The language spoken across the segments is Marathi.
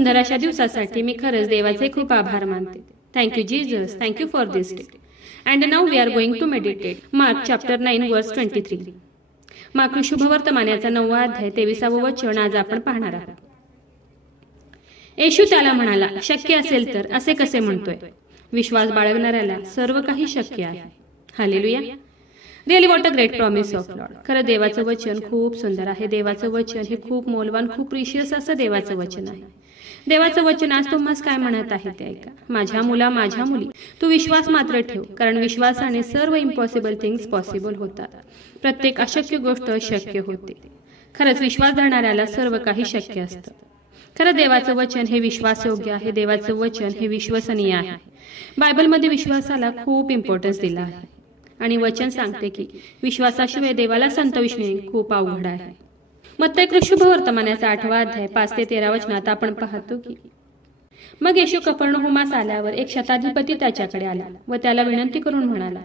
सुंदर अशा दिवसासाठी मी खरंच देवाचे खूप आभार मानते. Thank you Jesus, thank you for this day. And now we are going to meditate Mark chapter 9 verse 23. Mark शुभवर्तमानाचा 9वा अध्याय 23वे वचन आज आपण पाहणार आहोत. येशू त्याला म्हणाला, शक्य असेल तर असे कसे म्हणतोय? विश्वास बाळगणाऱ्याला सर्व काही शक्य आहे. Hallelujah. Really what a great promise of Lord. खरं देवाचं वचन खूप सुंदर आहे. देवाचं वचन हे खूप मौल्यवान, खूप प्रिशियस असं देवाचं वचन आहे. देवाचं वचन आज तुम्हाला काय म्हणत आहे ते ऐका. माझ्या मुला, माझ्या मुली, तू विश्वास मात्र ठेव, कारण विश्वासाने सर्व इम्पॉसिबल थिंग्स पॉसिबल होतात. प्रत्येक अशक्य गोष्ट शक्य होते. खरंच विश्वास धरणाऱ्याला सर्व काही शक्य असतं. खरं देवाचं वचन हे विश्वासयोग्य आहे. देवाचं वचन हे विश्वसनीय आहे. बायबलमध्ये विश्वासाला खूप इम्पॉर्टन्स दिला आहे आणि वचन सांगते की विश्वासाशिवाय देवाला संतविष्णे खूप अवघड आहे. मत्ती शुभवर्तमानाचा 8वा अध्याय 5 ते 13 वचनात आपण पाहतो की मग येशू कफर्नहुमास आल्यावर एक शताधिपती त्याच्याकडे आला व त्याला विनंती करून म्हणाला,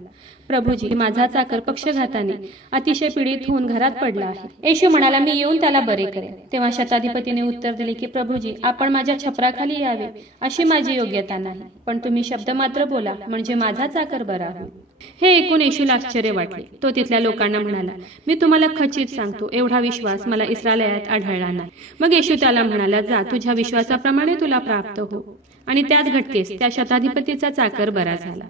प्रभूजी, माझा चाकर पक्षघाताने अतिशय पीडित होऊन घरात पडला आहे. येशू म्हणाला, मी येऊन त्याला बरे करेन. तेव्हा शताधिपतीने उत्तर दिले की प्रभूजी, आपण माझ्या छपराखाली यावे अशी माझी योग्यता नाही, पण तुम्ही शब्द मात्र बोला म्हणजे माझा चाकर बरा होईल. हे ऐकून येशूला आश्चर्य वाटले. तो तिथल्या लोकांना म्हणाला, मी तुम्हाला खचित सांगतो, एवढा विश्वास मला इस्रायलात आढळला नाही. मग येशू त्याला म्हणाला, जा, तुझ्या विश्वासाप्रमाणे तुला प्राप्त हो. आणि त्याच घटकेस त्या शताधिपतीचा चाकर बरा झाला.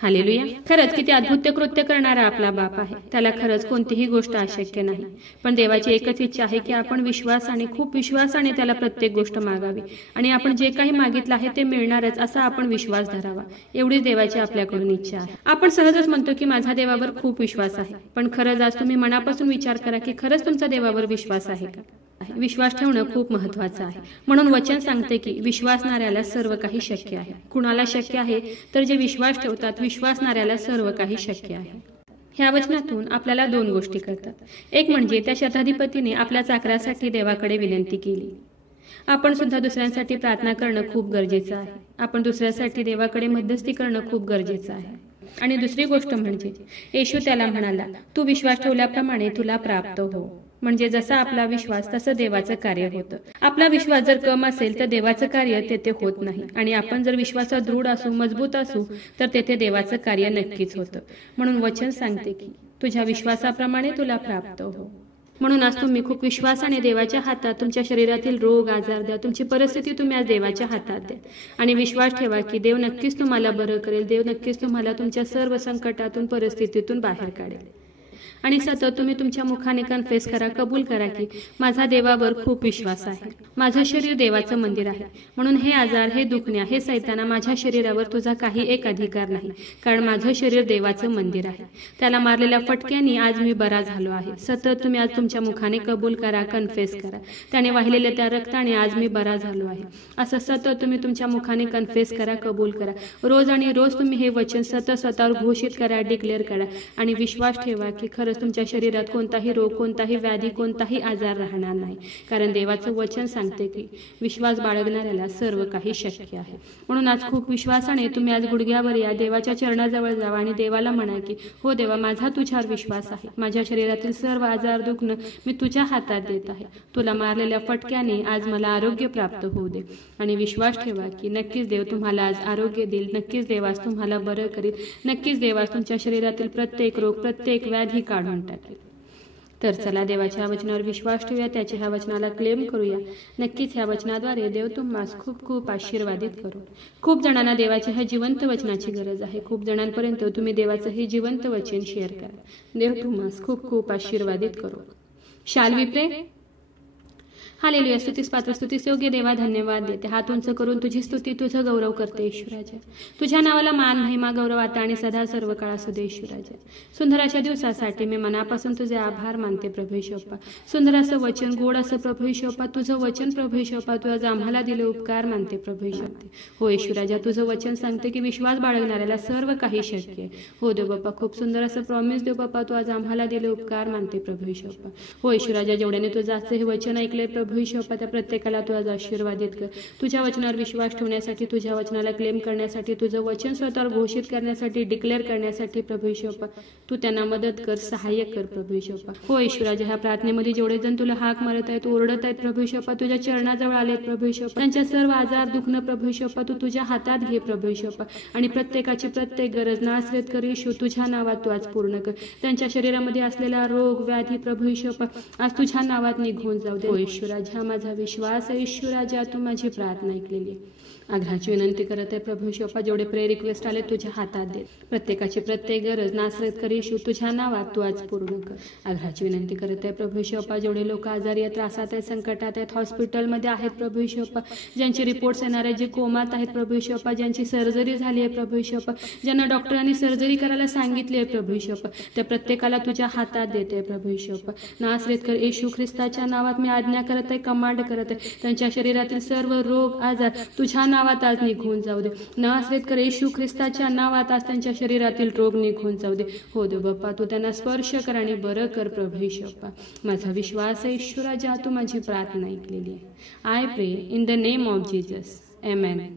हालेलुया. खरंच किती अद्भुत कृत्य करणारा आपला बाप आहे. त्याला खरंच कोणतीही गोष्ट अशक्य नाही. पण देवाची एकच इच्छा आहे की आपण विश्वासाने, खूप विश्वासाने त्याला प्रत्येक गोष्ट मागावी आणि आपण जे काही मागितलं आहे ते मिळणारच असा आपण विश्वास धरावा. एवढीच देवाची आपल्याकडून इच्छा आहे. आपण सहजच म्हणतो की माझा देवावर खूप विश्वास आहे, पण खरंच आज तुम्ही मनापासून विचार करा की खरंच तुमचा देवावर विश्वास आहे का? विश्वास ठेवणं खूप महत्वाचं आहे. म्हणून वचन सांगते की विश्वासणाऱ्याला सर्व काही शक्य आहे. कुणाला शक्य आहे? तर जे विश्वास ठेवतात, विश्वासणाऱ्याला सर्व काही शक्य आहे. ह्या वचनातून आपल्याला 2 गोष्टी कळतात. एक म्हणजे त्या शताधिपतीने आपल्या चाकरासाठी देवाकडे विनंती केली. आपण सुद्धा दुसऱ्यांसाठी प्रार्थना करणं खूप गरजेचं आहे. आपण दुसऱ्यासाठी देवाकडे मध्यस्थी करणं खूप गरजेचं आहे. आणि दुसरी गोष्ट म्हणजे येशू त्याला म्हणाला, तू विश्वास ठेवल्याप्रमाणे तुला प्राप्त हो. म्हणजे जसा आपला विश्वास तसं देवाचं कार्य होतं. आपला विश्वास जर कम असेल तर देवाचं कार्य तेथे होत नाही. आणि आपण जर विश्वासात दृढ असू, मजबूत असू तर तेथे देवाचं कार्य नक्कीच होतं. म्हणून वचन सांगते की तुझ्या विश्वासाप्रमाणे तुला प्राप्त हो. म्हणून आज तुम्ही खूप विश्वासाने देवाच्या हातात तुमच्या शरीरातील रोग आजार द्या. तुमची परिस्थिती तुम्ही आज देवाच्या हातात द्या आणि विश्वास ठेवा की देव नक्कीच तुम्हाला बरं करेल. देव नक्कीच तुम्हाला तुमच्या सर्व संकटातून, परिस्थितीतून बाहेर काढेल. आणि सतत तुम्ही तुमच्या मुखाने कन्फेस करा, कबूल करा की माझा देवावर खूप विश्वास आहे. माझं शरीर देवाचं मंदिर आहे. म्हणून हे आजार, हे दुखण्या, हे सैताना, माझ्या शरीरावर तुझा काही एक अधिकार नाही, कारण माझं शरीर देवाचं मंदिर आहे. त्याला मारलेल्या फटक्यांनी आज मी बरा झालो आहे. सतत तुम्ही आज तुमच्या मुखाने कबूल करा, कन्फेस करा, त्याने वाहिलेल्या त्या रक्ताने आज मी बरा झालो आहे. असं सतत तुम्ही तुमच्या मुखाने कन्फेस करा, कबूल करा. रोज आणि रोज तुम्ही हे वचन सतत स्वतःवर घोषित करा, डिक्लेअर करा आणि विश्वास ठेवा की खरंच तुमच्या शरीरात कोणताही रोग, कोणताही व्याधी, कोणताही आजार राहणार नाही. कारण देवाचं वचन सांगते की विश्वास बाळगणाऱ्याला सर्व काही शक्य आहे. म्हणून आज खूप विश्वासाने तुम्ही आज गुडघ्यावर या, देवाच्या चरणाजवळ जावा आणि देवाला म्हणा की हो देवा, माझा तुझ्यावर विश्वास आहे. माझ्या शरीरातील सर्व आजार, दुखणं मी तुझ्या हातात देत आहे. तुला मारलेल्या फटक्याने आज मला आरोग्य प्राप्त होऊ दे. आणि विश्वास ठेवा की नक्कीच देव तुम्हाला आज आरोग्य देईल. नक्कीच देवास तुम्हाला बरं करेल. नक्कीच देवास तुमच्या शरीरातील प्रत्येक रोग, प्रत्येक व्याधी काढून टाकेल. तर चला देवाच्या वचनावर विश्वास ठेवूया, त्याच्या ह्या वचनाला क्लेम करूया. नक्कीच ह्या वचनाद्वारे देव तुम्हाला खूप खूप आशीर्वादित करू. खूप जणांना देवाच्या ह्या जिवंत वचनाची गरज आहे. खूप जणांपर्यंत तुम्ही देवाचं हे जिवंत वचन शेअर करा. देव तुम्हाला खूप खूप आशीर्वादित करू. शाल वी प्रे? हालेलुया. स्तुतीस पात्र, स्तुतीस योग्य देवा, धन्यवाद देते. हात उंच करून तुझी स्तुती, तुझं गौरव करते ईश्वराजा. तुझ्या नावाला मान, महिमा, गौरव आता आणि सदा सर्व काळ असू दे ईश्वराजा. सुंदर अशा दिवसासाठी मी मनापासून तुझे आभार मानते प्रभू ईश्वप्पा. सुंदर असं वचन, गोड असं प्रभू ईश्वप्पा, तुझं वचन प्रभू ईश्वप्पा, तू आज आम्हाला दिले उपकार मानते प्रभू ईश्वप्पा. हो ईश्वराजा, तुझं वचन सांगते की विश्वास बाळगणाऱ्याला सर्व काही शक्य आहे. हो देव बाप्पा, खूप सुंदर असं प्रॉमिस देव बाप्पा, तू आज आम्हाला दिले उपकार मानते प्रभू ईश्वप्पा. हो ईश्वराजा, जेवढ्याने तुझं आजचं हे वचन ऐकलंय प्रभू प्रभू येशू बाप्पा त्या प्रत्येकाला तू आज आशीर्वादित कर. तुझ्या वचनावर विश्वास ठेवण्यासाठी, तुझ्या वचनाला क्लेम करण्यासाठी, तुझं वचन स्वतःवर घोषित करण्यासाठी, डिक्लेअर करण्यासाठी प्रभू येशू बाप्पा तू त्यांना मदत कर, सहाय्य कर प्रभू येशू बाप्पा. हो येशू राजा, ह्या प्रार्थनेमध्ये जेवढे जण तुला हाक मारत आहेत, ओरडत आहेत प्रभू येशू बाप्पा, तुझ्या चरणाजवळ आलेत प्रभू येशू बाप्पा, त्यांच्या सर्व आजार दुखणं प्रभू येशू बाप्पा तू तुझ्या हातात घे प्रभू येशू बाप्पा. आणि प्रत्येकाची प्रत्येक गरज नासरेत कर येशू, तुझ्या नावात तू आज पूर्ण कर. त्यांच्या शरीरामध्ये असलेला रोग व्याधी प्रभू येशू बाप्पा आज तुझ्या नावात निघून जाऊ दे. हो येशू राजा, माझा विश्वास आहे येशू राजा, तू माझी प्रार्थना ऐकलेली. आग्रहाची विनंती करत आहे प्रभू येशू बाप्पा, जेवढे प्रेयर रिक्वेस्ट आले तुझ्या हातात दे. प्रत्येकाची प्रत्येक गरज नासरेत कर येशू, तुझ्या नावात तू आज पूर्ण कर. आग्रहाची विनंती करत आहे प्रभू येशू बाप्पा, जेवढे लोक आजारी आहेत, त्रासात आहेत, संकटात आहेत, हॉस्पिटलमध्ये आहेत प्रभू येशू बाप्पा, ज्यांचे रिपोर्ट्स येणार आहेत, जे कोमात आहेत प्रभू येशू बाप्पा, ज्यांची सर्जरी झाली आहे प्रभू येशू बाप्पा, ज्यांना डॉक्टरांनी सर्जरी करायला सांगितली आहे प्रभू येशू बाप्पा, त्या प्रत्येकाला तुझ्या हातात देते प्रभू येशू बाप्पा. नासरेत कर येशू ख्रिस्ताच्या नावात मी आज्ञा करत आहे, कमांड करत आहे, त्यांच्या शरीरातील सर्व रोग आजार तुझ्या नावात आज निघून जाऊ दे. नासरेत कर येशू ख्रिस्ताच्या नावात आज त्यांच्या शरीरातील रोग निघून जाऊ दे. हो दे बाप्पा, तू त्यांना स्पर्श कर आणि बरं कर प्रभू येशू बाप्पा. माझा विश्वास आहे येशू राजा, तू माझी प्रार्थना ऐकलेली आहे. आय प्रे in the name of Jesus. Amen.